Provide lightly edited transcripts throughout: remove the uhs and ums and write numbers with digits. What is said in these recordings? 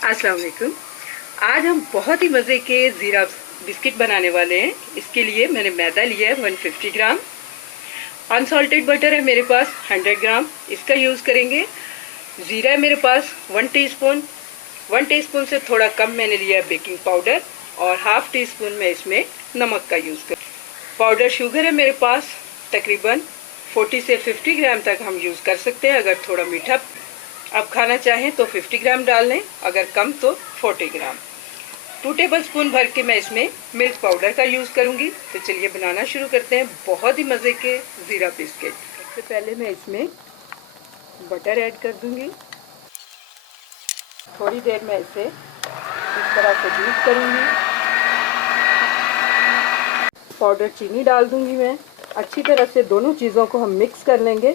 अस्सलाम वालेकुम। आज हम बहुत ही मज़े के ज़ीरा बिस्किट बनाने वाले हैं। इसके लिए मैंने मैदा लिया है 150 ग्राम। अनसॉल्टेड बटर है मेरे पास 100 ग्राम, इसका यूज़ करेंगे। ज़ीरा है मेरे पास 1 टीस्पून। 1 टीस्पून से थोड़ा कम मैंने लिया है बेकिंग पाउडर और हाफ़ टी स्पून में इसमें नमक का यूज़ करें। पाउडर शुगर है मेरे पास तकरीबन 40 से 50 ग्राम तक हम यूज़ कर सकते हैं। अगर थोड़ा मीठा आप खाना चाहें तो 50 ग्राम डाल लें, अगर कम तो 40 ग्राम। 2 टेबल स्पून भर के मैं इसमें मिल्क पाउडर का यूज़ करूंगी। तो चलिए बनाना शुरू करते हैं बहुत ही मज़े के ज़ीरा बिस्किट। सबसे पहले मैं इसमें बटर ऐड कर दूंगी। थोड़ी देर मैं इसे इस तरह से बीट करूंगी। पाउडर चीनी डाल दूंगी मैं। अच्छी तरह से दोनों चीज़ों को हम मिक्स कर लेंगे।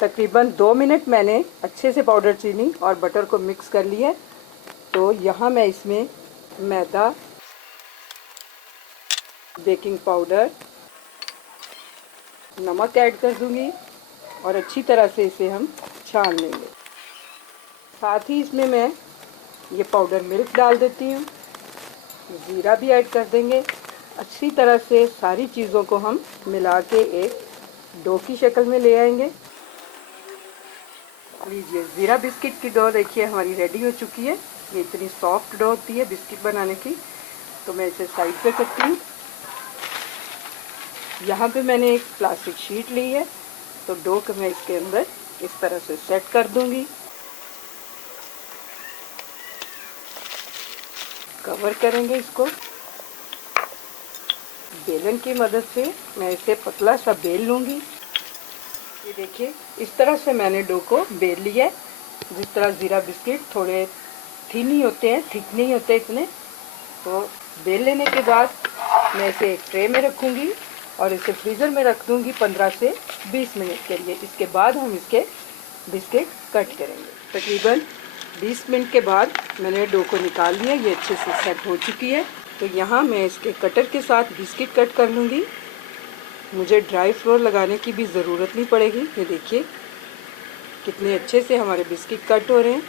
तकरीबन 2 मिनट मैंने अच्छे से पाउडर चीनी और बटर को मिक्स कर लिया। तो यहाँ मैं इसमें मैदा, बेकिंग पाउडर, नमक ऐड कर दूँगी और अच्छी तरह से इसे हम छान लेंगे। साथ ही इसमें मैं ये पाउडर मिल्क डाल देती हूँ। ज़ीरा भी ऐड कर देंगे। अच्छी तरह से सारी चीज़ों को हम मिला के एक डो की शक्ल में ले आएंगे। लीजिए, ज़ीरा बिस्किट की डो देखिए हमारी रेडी हो चुकी है। ये इतनी सॉफ्ट डो होती है बिस्किट बनाने की। तो मैं इसे साइड पे करती हूँ। यहाँ पे मैंने एक प्लास्टिक शीट ली है, तो डो को मैं इसके अंदर इस तरह से सेट कर दूँगी। कवर करेंगे इसको। बेलन की मदद से मैं इसे पतला सा बेल लूँगी। ये देखिए, इस तरह से मैंने डो को बेल लिया है। जिस तरह ज़ीरा बिस्किट थोड़े थिन ही होते हैं, थिक नहीं होते इतने। तो बेल लेने के बाद मैं इसे एक ट्रे में रखूँगी और इसे फ्रीज़र में रख दूँगी 15 से 20 मिनट के लिए। इसके बाद हम इसके बिस्किट कट करेंगे। तकरीबन 20 मिनट के बाद मैंने डो को निकाल लिया। ये अच्छे से सेट हो चुकी है। तो यहाँ मैं इसके कटर के साथ बिस्किट कट कर लूँगी। मुझे ड्राई फ्लोर लगाने की भी ज़रूरत नहीं पड़ेगी। ये देखिए कितने अच्छे से हमारे बिस्किट कट हो रहे हैं।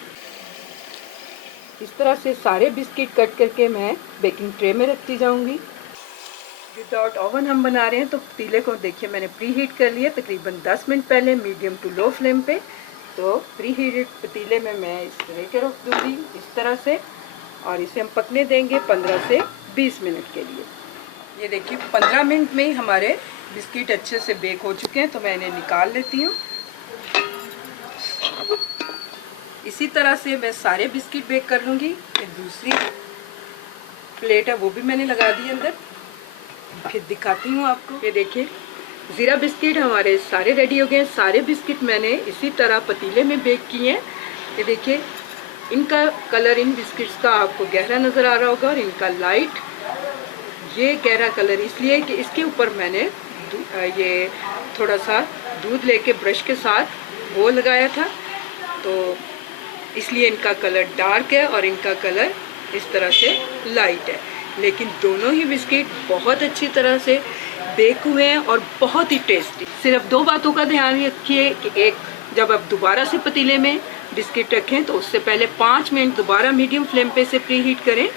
इस तरह से सारे बिस्किट कट करके मैं बेकिंग ट्रे में रखती जाऊंगी। विदाउट ओवन हम बना रहे हैं, तो पतीले को देखिए मैंने प्री हीट कर लिया तकरीबन 10 मिनट पहले मीडियम टू लो फ्लेम पे। तो प्री हीटेड पतीले में मैं इस ट्रे के रख दूँगी इस तरह से, और इसे हम पकने देंगे 15 से 20 मिनट के लिए। ये देखिए 15 मिनट में ही हमारे बिस्किट अच्छे से बेक हो चुके हैं। तो मैं इन्हें निकाल लेती हूँ। इसी तरह से मैं सारे बिस्किट बेक कर लूँगी। ये दूसरी प्लेट है वो भी मैंने लगा दी अंदर। फिर दिखाती हूँ आपको। ये देखिए ज़ीरा बिस्किट हमारे सारे रेडी हो गए हैं। सारे बिस्किट मैंने इसी तरह पतीले में बेक किए हैं। ये देखिए इनका कलर, इन बिस्किट्स का आपको गहरा नज़र आ रहा होगा और इनका लाइट। ये गहरा कलर इसलिए कि इसके ऊपर मैंने ये थोड़ा सा दूध लेके ब्रश के साथ वो लगाया था, तो इसलिए इनका कलर डार्क है और इनका कलर इस तरह से लाइट है। लेकिन दोनों ही बिस्किट बहुत अच्छी तरह से बेक हुए हैं और बहुत ही टेस्टी। सिर्फ 2 बातों का ध्यान रखिए कि एक, जब आप दोबारा से पतीले में बिस्किट रखें तो उससे पहले 5 मिनट दोबारा मीडियम फ्लेम पे से प्री हीट करें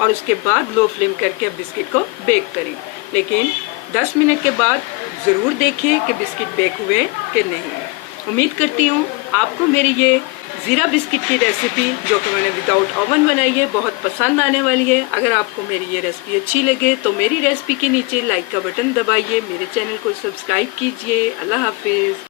और उसके बाद लो फ्लेम करके अब बिस्किट को बेक करें। लेकिन 10 मिनट के बाद ज़रूर देखें कि बिस्किट बेक हुए कि नहीं। उम्मीद करती हूँ आपको मेरी ये ज़ीरा बिस्किट की रेसिपी, जो कि मैंने विदाउट ओवन बनाई है, बहुत पसंद आने वाली है। अगर आपको मेरी ये रेसिपी अच्छी लगे तो मेरी रेसिपी के नीचे लाइक का बटन दबाइए, मेरे चैनल को सब्सक्राइब कीजिए। अल्लाह हाफिज़।